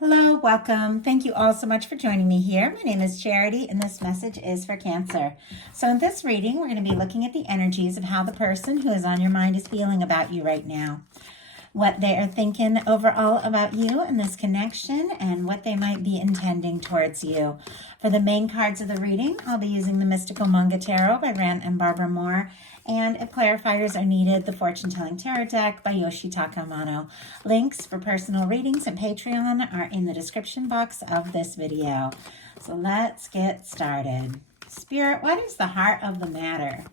Hello, welcome. Thank you all so much for joining me here. My name is Charity, and this message is for Cancer. So, in this reading, we're going to be looking at the energies of how the person who is on your mind is feeling about you right now, what they are thinking overall about you and this connection, and what they might be intending towards you. For the main cards of the reading, I'll be using the Mystical Manga Tarot by Rand and Barbara Moore. And if clarifiers are needed, the Fortune Telling Tarot Deck by Yoshitaka Amano. Links for personal readings and Patreon are in the description box of this video. So let's get started. Spirit, what is the heart of the matter?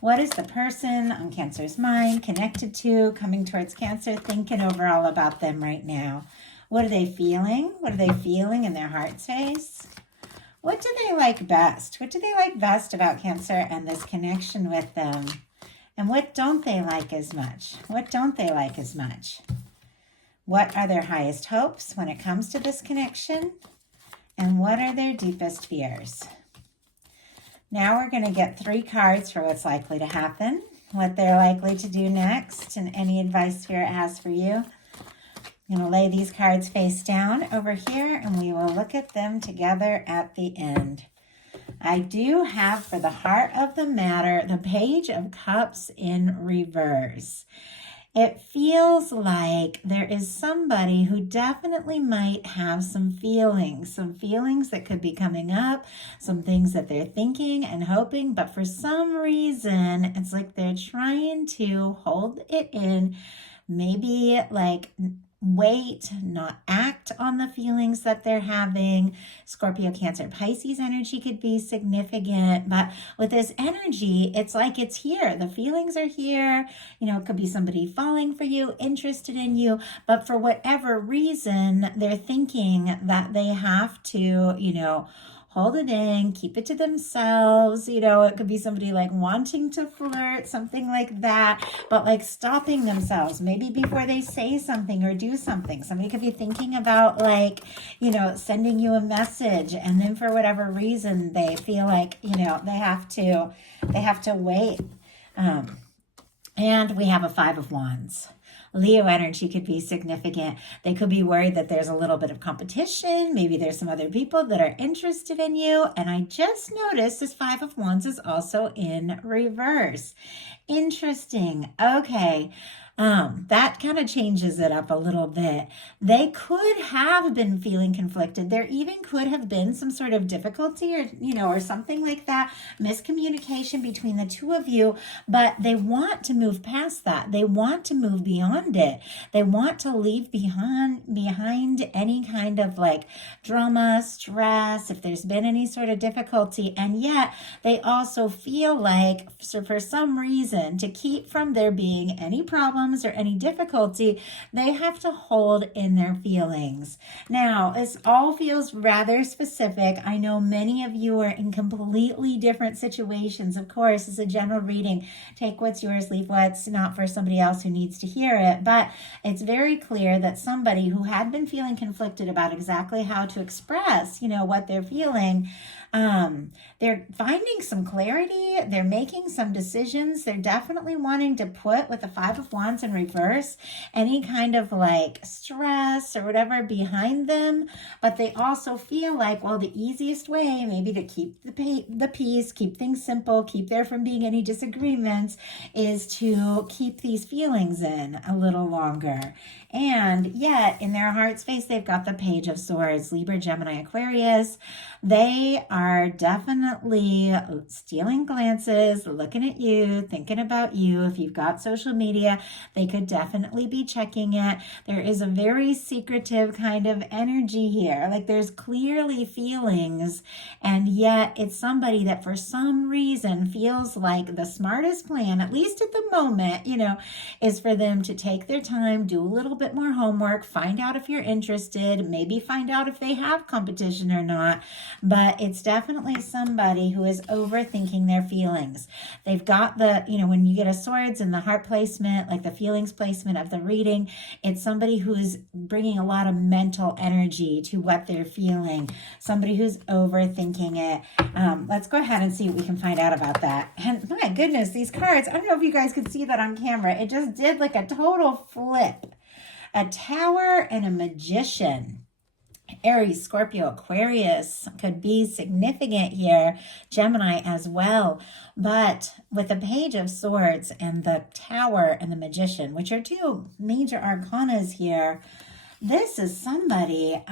What is the person on Cancer's mind connected to, coming towards Cancer, thinking overall about them right now? What are they feeling? What are they feeling in their heart space? What do they like best? What do they like best about Cancer and this connection with them? And what don't they like as much? What don't they like as much? What are their highest hopes when it comes to this connection? And what are their deepest fears? Now we're going to get 3 cards for what's likely to happen, what they're likely to do next, and any advice Spirit has for you. I'm going to lay these cards face down over here, and we will look at them together at the end. I do have for the heart of the matter the Page of Cups in reverse. It feels like there is somebody who definitely might have some feelings that could be coming up, some things that they're thinking and hoping, but for some reason, it's like they're trying to hold it in, maybe like wait, not act on the feelings that they're having. Scorpio, Cancer, Pisces energy could be significant, but with this energy, it's like it's here. The feelings are here. It could be somebody falling for you, interested in you, but for whatever reason, they're thinking that they have to, hold it in, keep it to themselves. It could be somebody like wanting to flirt, something like that, but like stopping themselves maybe before they say something or do something. Somebody could be thinking about sending you a message, and then for whatever reason they feel like, they have to wait. And we have a 5 of Wands. Leo energy could be significant. They could be worried that there's a little bit of competition. Maybe there's some other people that are interested in you. And I just noticed this 5 of Wands is also in reverse. Interesting. Okay. That kind of changes it up a little bit. They could have been feeling conflicted. There even could have been some sort of difficulty or something like that, miscommunication between the two of you, but they want to move past that. They want to move beyond it. They want to leave behind any kind of drama, stress, if there's been any sort of difficulty. And yet they also feel like, for some reason, to keep from there being any problems or any difficulty, they have to hold in their feelings. Now, this all feels rather specific. I know many of you are in completely different situations. Of course, it's a general reading. Take what's yours, leave what's not for somebody else who needs to hear it. But it's very clear that somebody who had been feeling conflicted about exactly how to express, what they're feeling, they're finding some clarity. They're making some decisions. They're definitely wanting to put, with the 5 of Wands in reverse, any kind of stress or whatever behind them. But they also feel like, well, the easiest way maybe to keep the peace, keep things simple, keep there from being any disagreements, is to keep these feelings in a little longer. And yet in their heart space, they've got the Page of Swords, Libra, Gemini, Aquarius. They are definitely stealing glances, looking at you, thinking about you. If you've got social media, they could definitely be checking it. There is a very secretive kind of energy here. There's clearly feelings, and yet it's somebody that for some reason feels like the smartest plan, at least at the moment, is for them to take their time, do a little bit more homework, find out if you're interested, maybe find out if they have competition or not. But it's definitely somebody who is overthinking their feelings. They've got the, when you get a swords in the heart placement, like the feelings placement of the reading, it's somebody who's bringing a lot of mental energy to what they're feeling, somebody who's overthinking it. Let's go ahead and see what we can find out about that. And my goodness, these cards, I don't know if you guys could see that on camera. It just did like a total flip. A Tower and a Magician. Aries, Scorpio, Aquarius could be significant here, Gemini as well. But with the Page of Swords and the Tower and the Magician, which are two major arcanas here, this is somebody,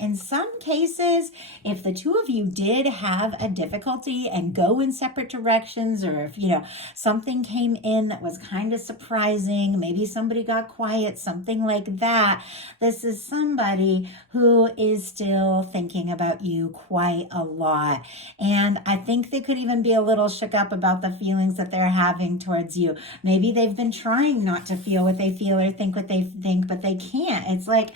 in some cases, if the two of you did have a difficulty and go in separate directions, or if, something came in that was kind of surprising, maybe somebody got quiet, something like that, this is somebody who is still thinking about you quite a lot. And I think they could even be a little shook up about the feelings that they're having towards you. Maybe they've been trying not to feel what they feel or think what they think, but they can't. It's like,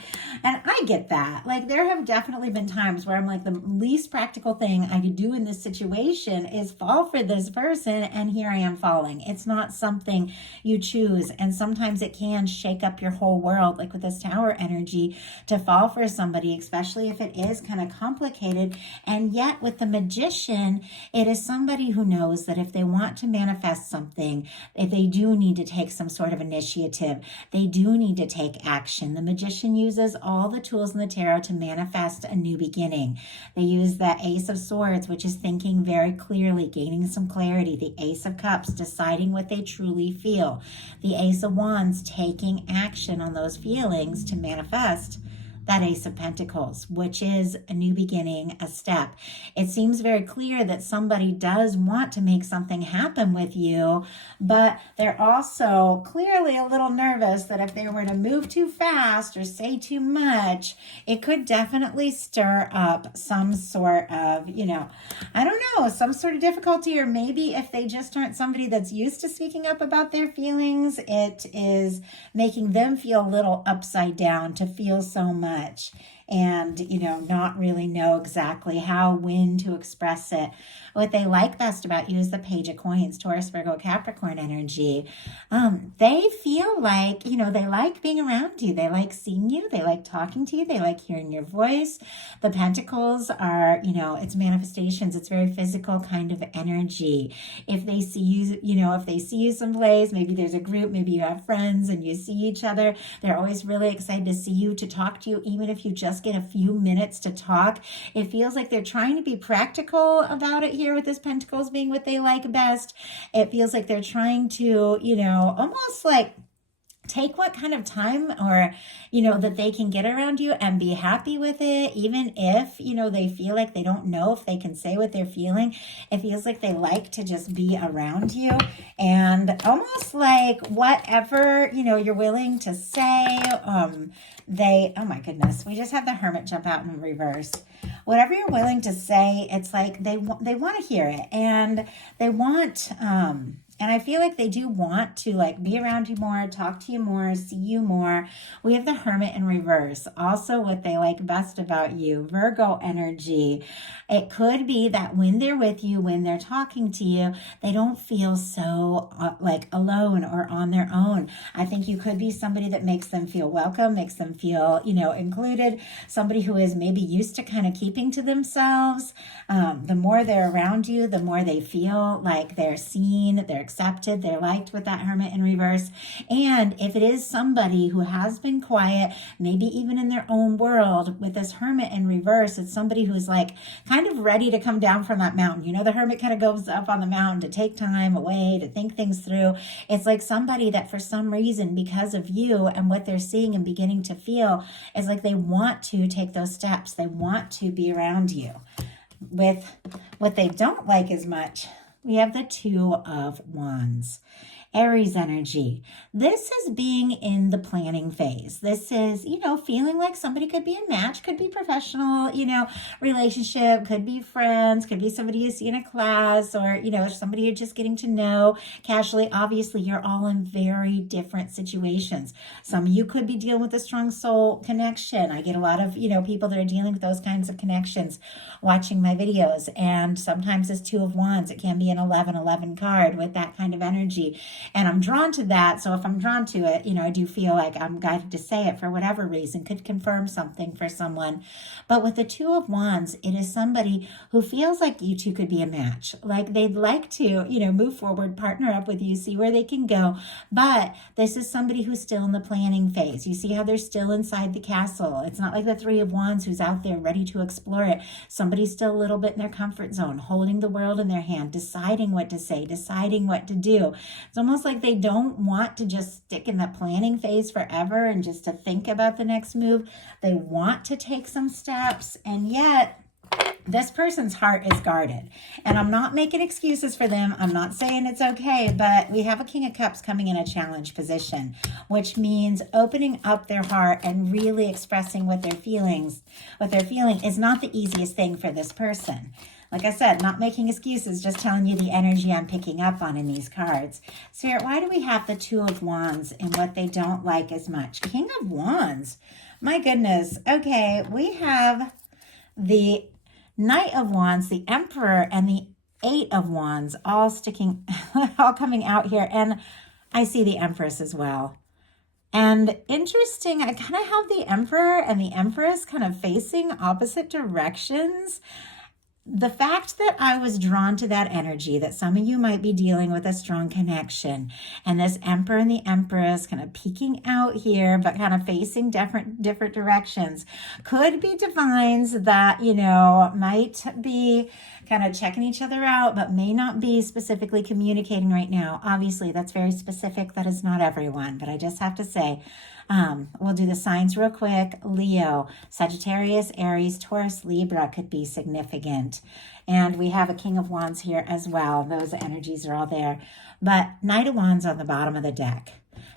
and I get that. Like, there have definitely been times where I'm like, the least practical thing I could do in this situation is fall for this person, and here I am falling. It's not something you choose, and sometimes it can shake up your whole world, like with this Tower energy, to fall for somebody, especially if it is kind of complicated. And yet with the Magician, it is somebody who knows that if they want to manifest something, if they do need to take some sort of initiative, they do need to take action. The Magician uses all the tools in the tarot to manifest a new beginning. They use the Ace of Swords, which is thinking very clearly, gaining some clarity. The Ace of Cups, deciding what they truly feel. The Ace of Wands, taking action on those feelings to manifest that Ace of Pentacles, which is a new beginning, a step. It seems very clear that somebody does want to make something happen with you, but they're also clearly a little nervous that if they were to move too fast or say too much, it could definitely stir up some sort of, I don't know, some sort of difficulty. Or maybe if they just aren't somebody that's used to speaking up about their feelings, it is making them feel a little upside down to feel so much and, not really know exactly how, when to express it. What they like best about you is the Page of Coins, Taurus, Virgo, Capricorn energy. They feel like, they like being around you. They like seeing you. They like talking to you. They like hearing your voice. The Pentacles are, it's manifestations. It's very physical kind of energy. If they see you, if they see you someplace, maybe there's a group, maybe you have friends and you see each other, they're always really excited to see you, to talk to you, even if you just get a few minutes to talk. It feels like they're trying to be practical about it here with this Pentacles being what they like best. It feels like they're trying to, almost like take what kind of time or, that they can get around you and be happy with it, even if, they feel like they don't know if they can say what they're feeling. It feels like they like to just be around you, and almost like whatever, you're willing to say, oh my goodness, we just had the Hermit jump out in reverse. Whatever you're willing to say, it's like they want to hear it, and they want, and I feel like they do want to be around you more, talk to you more, see you more. We have the Hermit in reverse. Also, what they like best about you, Virgo energy. It could be that when they're with you, when they're talking to you, they don't feel so alone or on their own. I think you could be somebody that makes them feel welcome, makes them feel, included, somebody who is maybe used to kind of keeping to themselves. The more they're around you, the more they feel like they're seen, they're accepted, they're liked with that Hermit in reverse. And if it is somebody who has been quiet, maybe even in their own world, with this Hermit in reverse, it's somebody who's kind of ready to come down from that mountain. The Hermit kind of goes up on the mountain to take time away, to think things through. It's like somebody that for some reason, because of you and what they're seeing and beginning to feel, is like they want to take those steps. They want to be around you. With what they don't like as much, we have the Two of Wands. Aries energy. This is being in the planning phase. This is, feeling like somebody could be a match, could be professional, relationship, could be friends, could be somebody you see in a class, or, somebody you're just getting to know casually. Obviously, you're all in very different situations. Some of you could be dealing with a strong soul connection. I get a lot of, people that are dealing with those kinds of connections watching my videos. And sometimes this Two of Wands, it can be an 11-11 card with that kind of energy. And I'm drawn to that. So if I'm drawn to it, I do feel like I'm guided to say it for whatever reason, could confirm something for someone. But with the Two of Wands, it is somebody who feels like you two could be a match. Like they'd like to, move forward, partner up with you, see where they can go. But this is somebody who's still in the planning phase. You see how they're still inside the castle. It's not like the Three of Wands who's out there ready to explore it. Somebody's still a little bit in their comfort zone, holding the world in their hand, deciding what to say, deciding what to do. It's almost like they don't want to just stick in the planning phase forever and just to think about the next move. They want to take some steps, and yet this person's heart is guarded. And I'm not making excuses for them. I'm not saying it's okay, but we have a King of Cups coming in a challenge position, which means opening up their heart and really expressing what they're feeling is not the easiest thing for this person. Like I said, not making excuses, just telling you the energy I'm picking up on in these cards. Spirit, why do we have the Two of Wands and what they don't like as much? King of Wands. My goodness. Okay, we have the Knight of Wands, the Emperor, and the Eight of Wands all coming out here. And I see the Empress as well. And interesting, I kind of have the Emperor and the Empress kind of facing opposite directions. The fact that I was drawn to that energy, that some of you might be dealing with a strong connection, and this Emperor and the Empress kind of peeking out here, but kind of facing different directions, could be divines that, might be kind of checking each other out, but may not be specifically communicating right now. Obviously, that's very specific. That is not everyone, but I just have to say, we'll do the signs real quick. Leo, Sagittarius, Aries, Taurus, Libra could be significant. And we have a King of Wands here as well. Those energies are all there. But Knight of Wands on the bottom of the deck.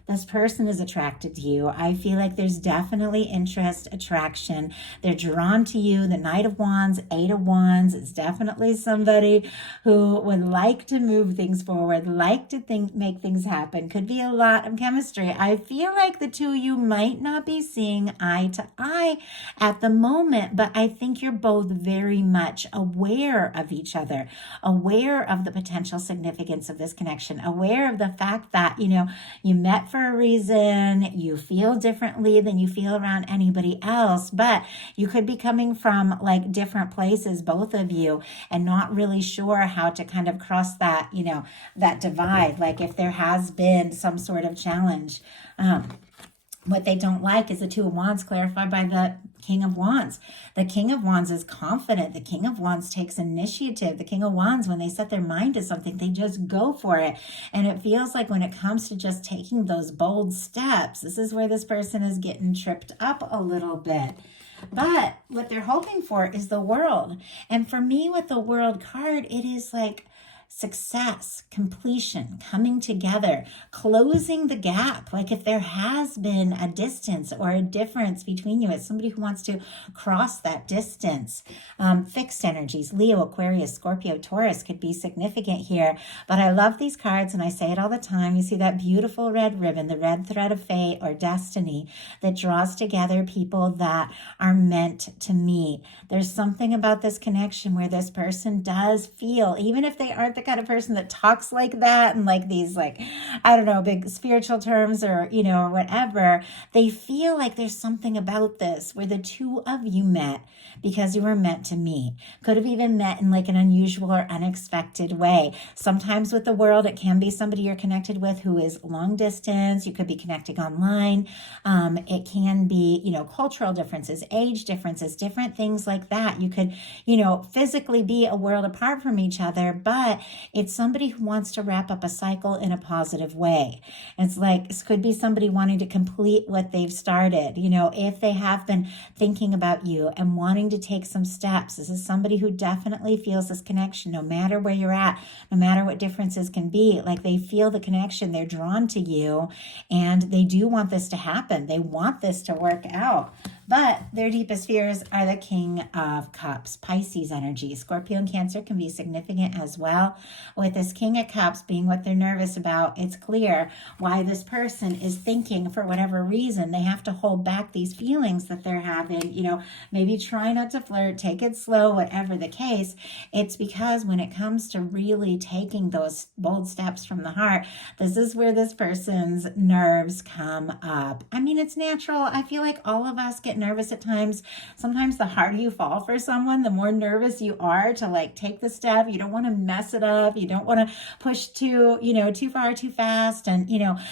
This person is attracted to you. I feel like there's definitely interest, attraction. They're drawn to you. The Knight of Wands, Eight of Wands is definitely somebody who would like to move things forward, like to make things happen. Could be a lot of chemistry. I feel like the two of you might not be seeing eye to eye at the moment, but I think you're both very much aware of each other, aware of the potential significance of this connection, aware of the fact that, you met for a reason, you feel differently than you feel around anybody else, but you could be coming from like different places, both of you, and not really sure how to kind of cross that, that divide. Like if there has been some sort of challenge. What they don't like is the Two of Wands clarified by the King of Wands. The King of Wands is confident. The King of Wands takes initiative. The King of Wands, when they set their mind to something, they just go for it. And it feels like when it comes to just taking those bold steps, this is where this person is getting tripped up a little bit. But what they're hoping for is the World. And for me, with the World card, it is like success, completion, coming together, closing the gap. Like if there has been a distance or a difference between you, it's somebody who wants to cross that distance. Fixed energies, Leo, Aquarius, Scorpio, Taurus could be significant here. But I love these cards and I say it all the time. You see that beautiful red ribbon, the red thread of fate or destiny that draws together people that are meant to meet. There's something about this connection where this person does feel, even if they aren't the kind of person that talks like that and like these big spiritual terms or or whatever, they feel like there's something about this where the two of you met because you were meant to meet. Could have even met in like an unusual or unexpected way. Sometimes with the World, it can be somebody you're connected with who is long distance. You could be connecting online. It can be, cultural differences, age differences, different things like that. You could, physically be a world apart from each other, but it's somebody who wants to wrap up a cycle in a positive way. It's like, this could be somebody wanting to complete what they've started. If they have been thinking about you and wanting to take some steps, this is somebody who definitely feels this connection, no matter where you're at, no matter what differences can be. Like they feel the connection, they're drawn to you, and they do want this to happen. They want this to work out. But their deepest fears are the King of Cups, Pisces energy. Scorpio and Cancer can be significant as well. With this King of Cups being what they're nervous about, it's clear why this person is thinking, for whatever reason, they have to hold back these feelings that they're having. Maybe try not to flirt, take it slow, whatever the case. It's because when it comes to really taking those bold steps from the heart, this is where this person's nerves come up. I mean, it's natural. I feel like all of us get nervous at times. Sometimes the harder you fall for someone, the more nervous you are to take the step. You don't want to mess it up. You don't want to push too far, too fast and,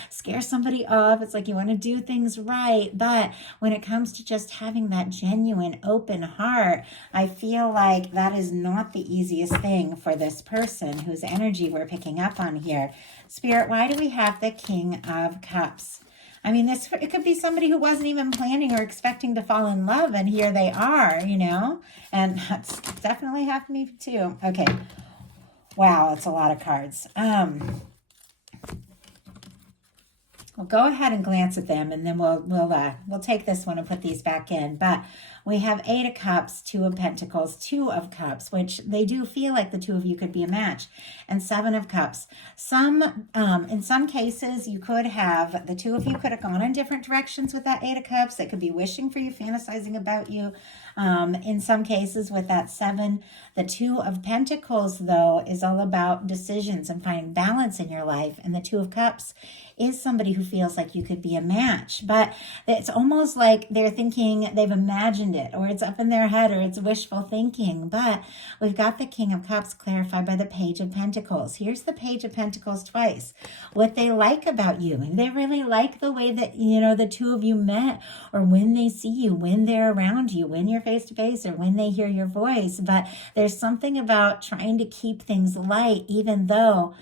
scare somebody off. It's like you want to do things right. But when it comes to just having that genuine, open heart, I feel like that is not the easiest thing for this person whose energy we're picking up on here. Spirit, why do we have the King of Cups? I mean, it could be somebody who wasn't even planning or expecting to fall in love, and here they are, and that's definitely happened to me too. Okay. Wow, it's a lot of cards. We'll go ahead and glance at them, and then we'll take this one and put these back in. But we have 8 of Cups, 2 of Pentacles, 2 of Cups, which they do feel like the two of you could be a match, and 7 of Cups. In some cases, you could have, the two of you could have gone in different directions with that 8 of Cups. They could be wishing for you, fantasizing about you. In some cases with that 7, the 2 of Pentacles, though, is all about decisions and finding balance in your life. And the 2 of Cups is somebody who feels like you could be a match. But it's almost like they're thinking, they've imagined it, or it's up in their head, or it's wishful thinking. But we've got the King of Cups clarified by the Page of Pentacles. Here's the Page of Pentacles twice. What they like about you. And they really like the way that, the two of you met, or when they see you, when they're around you, when you're face to face, or when they hear your voice. But there's something about trying to keep things light, even though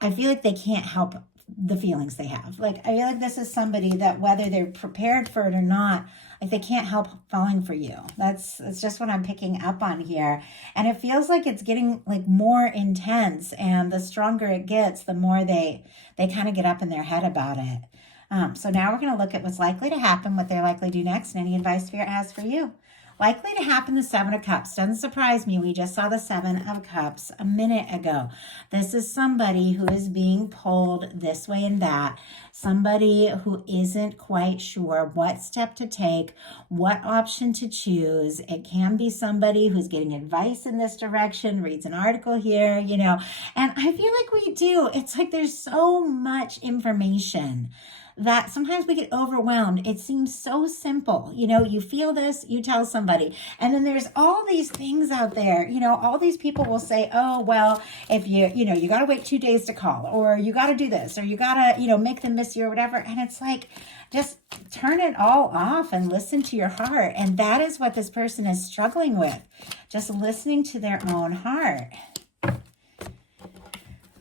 I feel like they can't help the feelings they have. I feel like this is somebody that, whether they're prepared for it or not, they can't help falling for you. That's just what I'm picking up on here. And it feels like it's getting more intense, and the stronger it gets, the more they kind of get up in their head about it. So now we're going to look at what's likely to happen, what they're likely to do next, and any advice Spirit has for you. Likely to happen, the 7 of Cups. Doesn't surprise me. We just saw the 7 of Cups a minute ago. This is somebody who is being pulled this way and that. Somebody who isn't quite sure what step to take, what option to choose. It can be somebody who's getting advice in this direction, reads an article here, and I feel like we do. It's like there's so much information that sometimes we get overwhelmed. It seems so simple. You feel this, you tell somebody. And then there's all these things out there. All these people will say, oh, well, if you got to wait 2 days to call, or you got to do this, or you got to, make them miss you, or whatever. And it's like, just turn it all off and listen to your heart. And that is what this person is struggling with. Just listening to their own heart.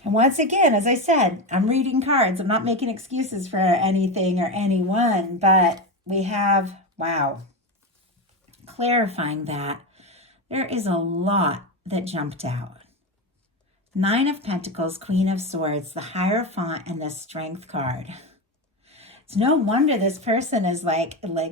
And once again, as I said, I'm reading cards. I'm not making excuses for anything or anyone, but we have, wow, clarifying that there is a lot that jumped out. 9 of Pentacles, Queen of Swords, the Hierophant, and the Strength card. It's no wonder this person is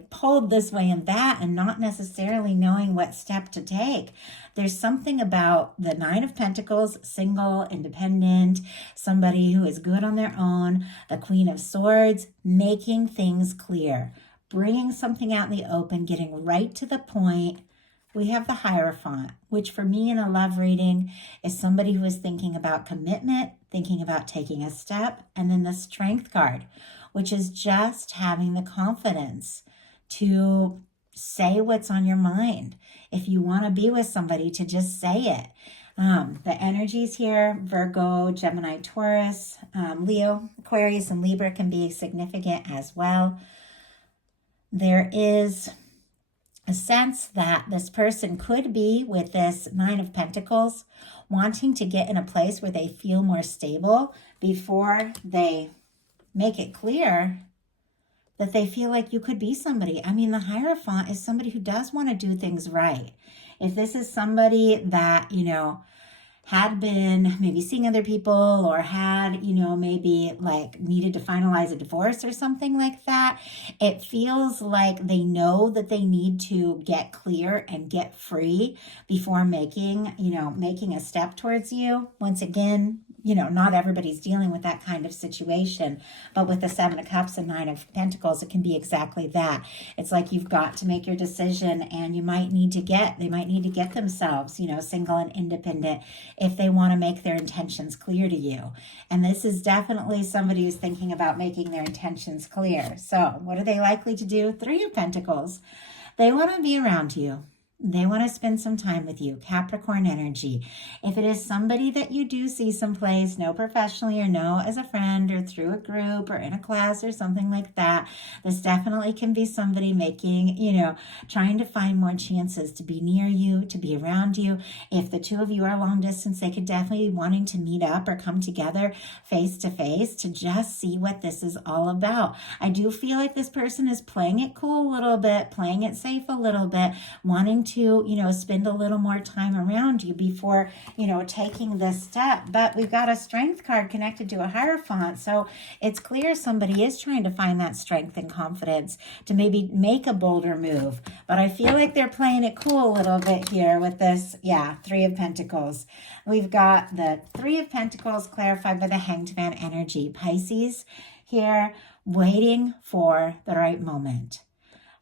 pulled this way and that, and not necessarily knowing what step to take. There's something about the 9 of Pentacles, single, independent, somebody who is good on their own. The Queen of Swords, making things clear, bringing something out in the open, getting right to the point. We have the Hierophant, which for me in a love reading is somebody who is thinking about commitment, thinking about taking a step. And then the Strength card, which is just having the confidence to say what's on your mind. If you want to be with somebody, to just say it. The energies here, Virgo, Gemini, Taurus, Leo, Aquarius, and Libra can be significant as well. There is a sense that this person could be, with this 9 of Pentacles, wanting to get in a place where they feel more stable before they make it clear that they feel like you could be somebody. I mean, the Hierophant is somebody who does want to do things right. If this is somebody that, had been maybe seeing other people or had, maybe like needed to finalize a divorce or something like that, it feels like they know that they need to get clear and get free before making a step towards you. Once again, not everybody's dealing with that kind of situation, but with the Seven of Cups and Nine of Pentacles, it can be exactly that. It's like you've got to make your decision, and they might need to get themselves, single and independent if they want to make their intentions clear to you. And this is definitely somebody who's thinking about making their intentions clear. So what are they likely to do? Three of Pentacles. They want to be around you. They want to spend some time with you. Capricorn energy. If it is somebody that you do see someplace, know professionally or know as a friend or through a group or in a class or something like that, this definitely can be somebody making, trying to find more chances to be near you, to be around you. If the two of you are long distance, they could definitely be wanting to meet up or come together face to face to just see what this is all about. I do feel like this person is playing it cool a little bit, playing it safe a little bit, wanting to, spend a little more time around you before, taking this step. But we've got a Strength card connected to a Hierophant. So it's clear somebody is trying to find that strength and confidence to maybe make a bolder move. But I feel like they're playing it cool a little bit here with this, Three of Pentacles. We've got the Three of Pentacles clarified by the Hanged Man energy. Pisces here, waiting for the right moment.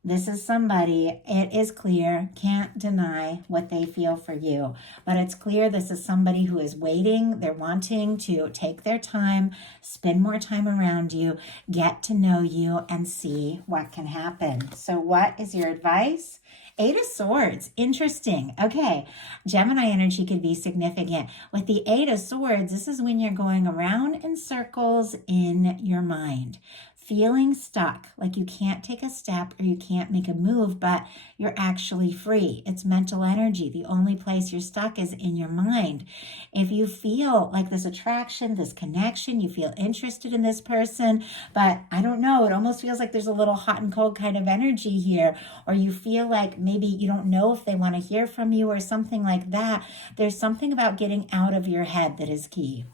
This is somebody, it is clear, can't deny what they feel for you. But it's clear this is somebody who is waiting. They're wanting to take their time, spend more time around you, get to know you, and see what can happen. So what is your advice? Eight of Swords. Interesting. Okay. Gemini energy could be significant. With the Eight of Swords, this is when you're going around in circles in your mind, feeling stuck, like you can't take a step or you can't make a move, but you're actually free. It's mental energy. The only place you're stuck is in your mind. If you feel like this attraction, this connection, you feel interested in this person, but I don't know, it almost feels like there's a little hot and cold kind of energy here, or you feel like maybe you don't know if they want to hear from you or something like that. There's something about getting out of your head that is key.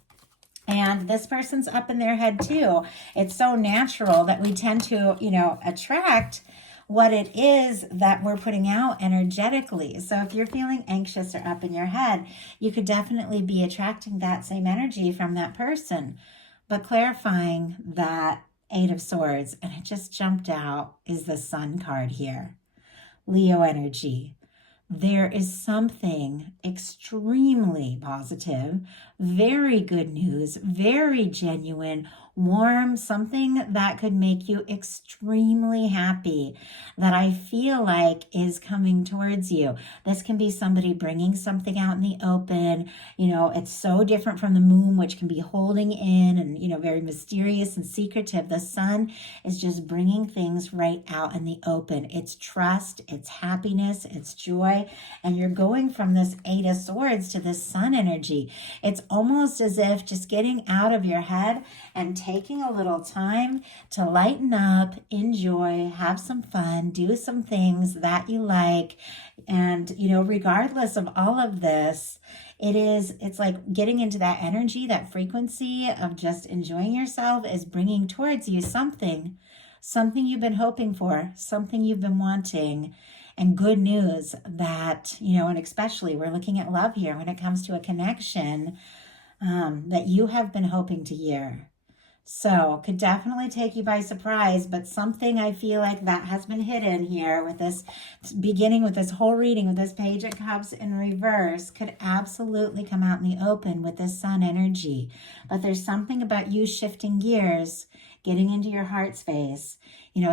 And this person's up in their head too. It's so natural that we tend to, attract what it is that we're putting out energetically. So if you're feeling anxious or up in your head, you could definitely be attracting that same energy from that person. But clarifying that Eight of Swords, and it just jumped out, is the Sun card here. Leo energy. There is something extremely positive, very good news, very genuine, warm, something that could make you extremely happy that I feel like is coming towards you. This can be somebody bringing something out in the open. It's so different from the moon, which can be holding in and, very mysterious and secretive. The sun is just bringing things right out in the open. It's trust, it's happiness, it's joy. And you're going from this Eight of Swords to this Sun energy. It's almost as if just getting out of your head and taking a little time to lighten up, enjoy, have some fun, do some things that you like. And, regardless of all of this, it's like getting into that energy, that frequency of just enjoying yourself is bringing towards you something you've been hoping for, something you've been wanting. And good news that, and especially we're looking at love here when it comes to a connection that you have been hoping to hear. So could definitely take you by surprise, but something I feel like that has been hidden here with this, beginning with this whole reading with this Page of Cups in reverse, could absolutely come out in the open with this Sun energy. But there's something about you shifting gears, getting into your heart space,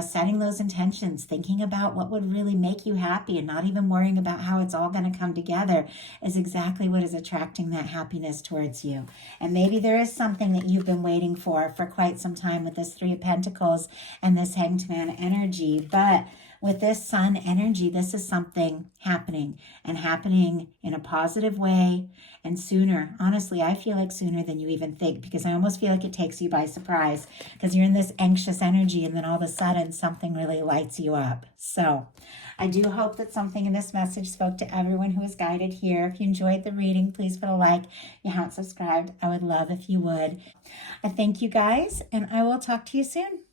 setting those intentions, thinking about what would really make you happy and not even worrying about how it's all going to come together is exactly what is attracting that happiness towards you. And maybe there is something that you've been waiting for quite some time with this Three of Pentacles and this Hanged Man energy. But with this sun energy, this is something happening and happening in a positive way and sooner. Honestly, I feel like sooner than you even think, because I almost feel like it takes you by surprise because you're in this anxious energy and then all of a sudden something really lights you up. So I do hope that something in this message spoke to everyone who is guided here. If you enjoyed the reading, please put a like. If you haven't subscribed, I would love if you would. I thank you guys, and I will talk to you soon.